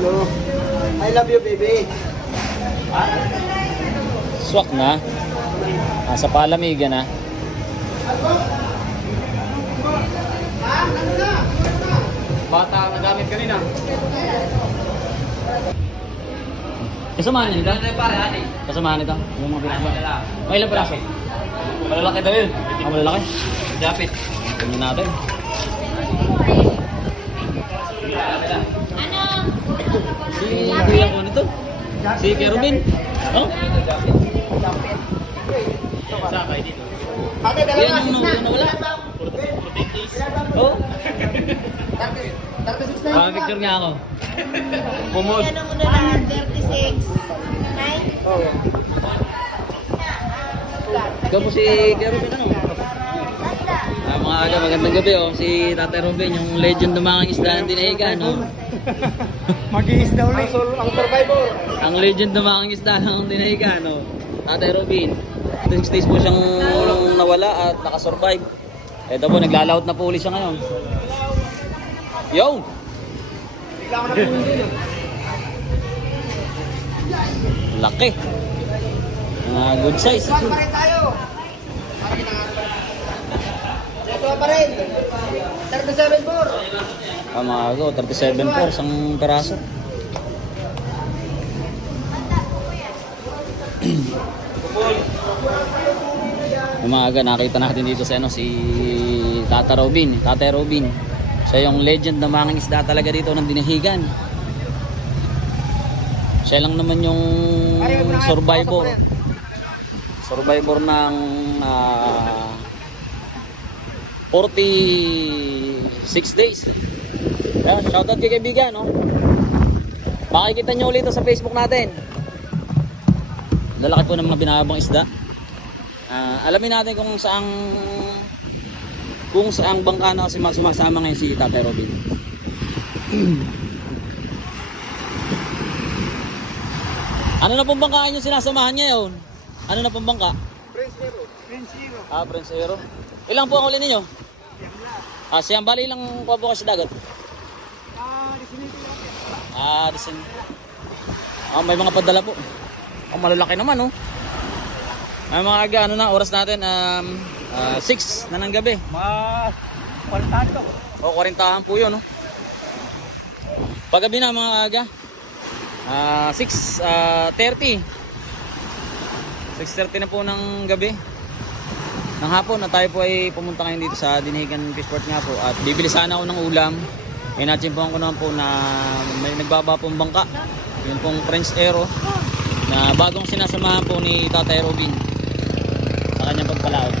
no? I love you, baby. Swak na. Sa palamigan na. Bata na gamit kanina. Kasamahan nito? Kasamahan nito? Yung mga pinagawa. May ilang piraso? Malalaki daw yun. Malalaki? Dapit. Tingnan natin. Si kuya ko nito? Si Kerubin? Oh? Sakay dito. Yan yung nawala. Oh? Picture niya ako. Pumod. Ano mo na lang, 36. 9? Oo. Ikaw po si Kerubin ano? Mga aga, magandang gabi oh. Si Tatay Robin, yung legend ng mga isda ng Dinahican no? Mag-iisda ulit. Ang survivor. Ang legend ng mga isda ng Dinahican no? Tatay Robin. 6 days po siyang nawala at nakasurvive. Ito po, naglalawot na po ulit siya ngayon. Yo! Bigla ko na po dito. Laki. Good size. Swak pa rin tayo. Swak pa rin. 37-4. Mga aga, 37 po, isang peraso. Yung mga aga, nakita natin dito sa ano, si Tata Robin, Tatay Robin. Siya yung legend na mga isda talaga dito ng Dinahican. Siya lang naman yung survivor. Survivor ng 46 days. Ayan, shoutout kay kaibigan, no? Makikita nyo ulit sa Facebook natin. Lalaki po ng mga binabang isda. Alamin natin kung saang bangka na kasi sumasama ngayon si Tatay Robin. Ano na pong bangka yung sinasamahan niya yun? Ano na pong bangka? Prince Hero. Prince Hero. Prince Hero. Ilang po ang huli ninyo? Siyang bali ilang kuha po kasi dagat? Disin. May mga padala po. Malalaki naman, oh. May mga aga, ano na, oras natin, 6 na ng gabi. Mga 40 to. O, 40 po yun, oh. Paggabi na mga aga, 6:30. 6:30 na po ng gabi. Ng hapon na tayo po ay pumunta ngayon dito sa Dinahican Fishport nga po. At bibili sana ako ng ulam. May natsimpuhan ko naman po na may nagbaba pong bangka. Yun pong Prince Hero na bagong sinasamahan po ni Tatay Robin sa kanyang pagpalaot.